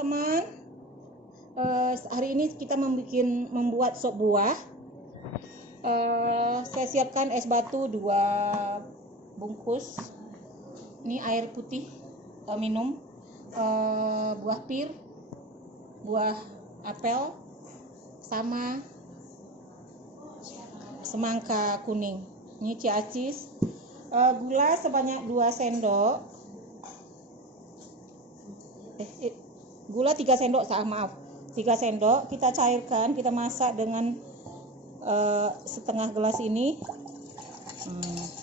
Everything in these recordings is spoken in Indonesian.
teman-teman. Hari ini kita membuat sop buah. Saya siapkan es batu 2 bungkus. Ini air putih minum, buah pir, buah apel, sama semangka kuning. Ini ciacis. Gula sebanyak 2 sendok. Gula 3 sendok, maaf, 3 sendok. Kita cairkan, kita masak dengan setengah gelas ini.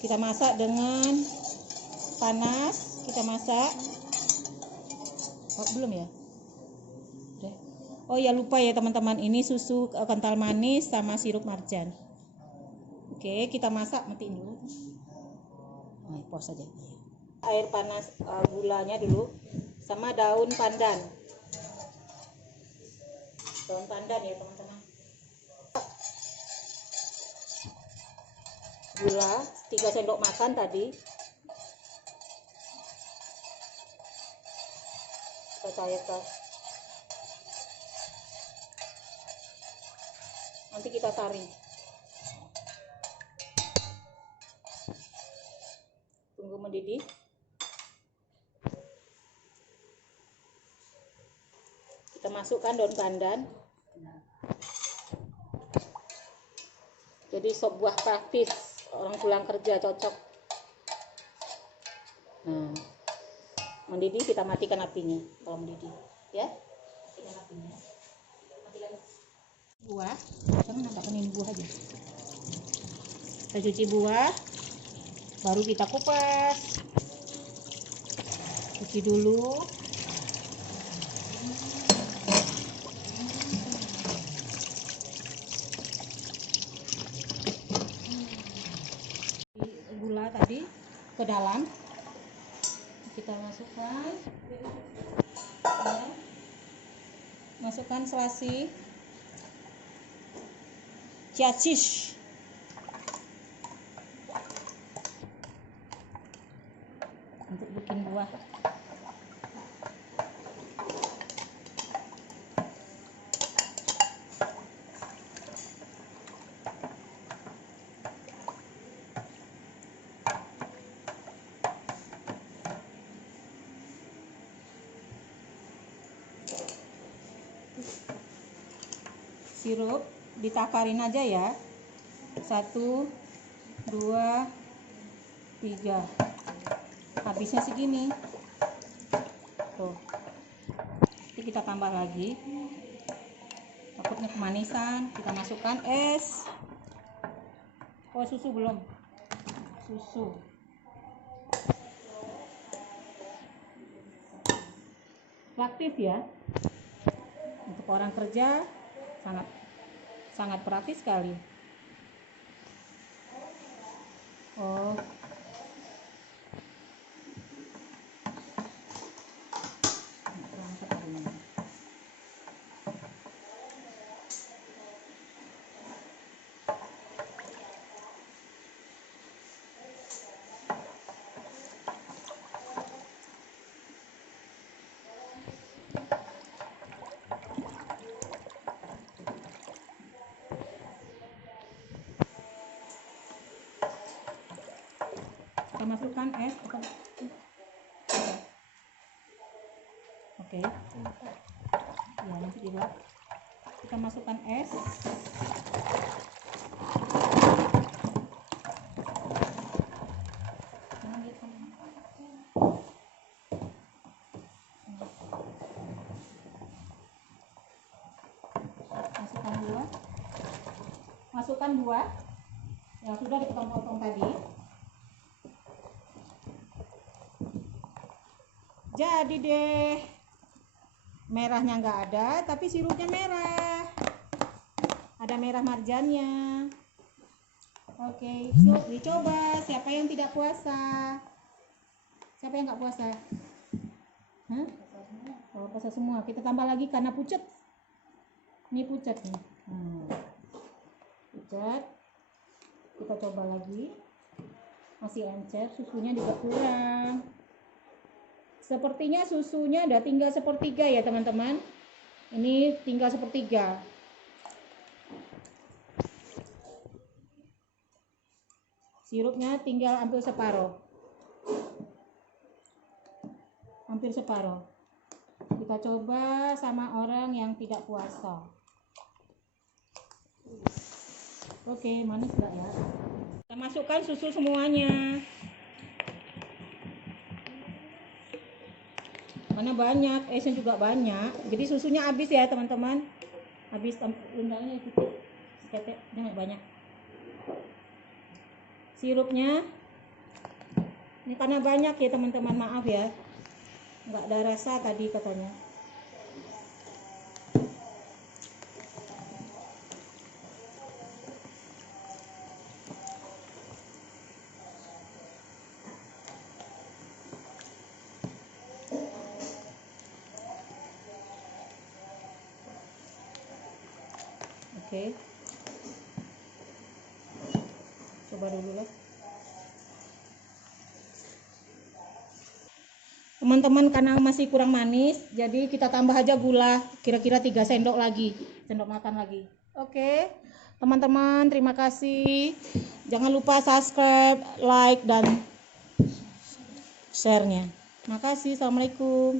Kita masak dengan panas. Kita masak. Belum ya? Oh ya, lupa ya teman-teman, ini susu kental manis sama sirup marjan. Oke, kita masak, matiin dulu. Pause aja. Air panas, gulanya dulu, sama daun pandan. Daun pandan ya teman-teman. Gula 3 sendok makan tadi. Kita cairkan. Nanti kita saring. Tunggu mendidih. Kita masukkan daun pandan. Jadi sop buah praktis, orang pulang kerja cocok. Mendidih, kita matikan apinya kalau mendidih, ya. Matikan apinya. Matikan buah. Jangan ini buah aja. Kita cuci buah, baru kita kupas. Cuci dulu. Gula tadi ke dalam. Kita masukkan selasi ciacis, untuk bikin buah. Sirup ditakarin aja ya. 1, 2, 3. Habisnya segini. Tuh. Nanti kita tambah lagi. Takutnya kemanisan. Kita masukkan es. Oh, susu belum. Susu. Praktis ya. Untuk orang kerja sangat praktis sekali. Oh. Kita masukkan es. Oke. Ya, nanti dibuat. Kita masukkan es. Masukkan buah yang sudah dipotong-potong tadi. Jadi deh, merahnya nggak ada, tapi sirupnya merah. Ada merah marjannya. Oke, yuk dicoba. Siapa yang tidak puasa? Siapa yang nggak puasa? Oh, puasa semua. Kita tambah lagi karena pucet. Ini pucet nih. Pucet. Kita coba lagi. Masih encer, susunya juga kurang. Sepertinya susunya udah tinggal sepertiga ya teman-teman. Ini tinggal sepertiga. Sirupnya tinggal hampir separuh. Hampir separuh. Kita coba sama orang yang tidak puasa. Oke, manis enggak ya? Kita masukkan susu semuanya. Mana banyak, esen juga banyak. Jadi susunya habis ya teman-teman. Habis rendangnya itu seketek, jangan banyak. Sirupnya ini karena banyak ya teman-teman, maaf ya. Nggak ada rasa tadi katanya. Oke. Coba dulu lah. Teman-teman, karena masih kurang manis, jadi kita tambah aja gula, kira-kira 3 sendok lagi, sendok makan lagi. Oke, teman-teman, terima kasih. Jangan lupa subscribe, like, dan share-nya. Makasih, assalamualaikum.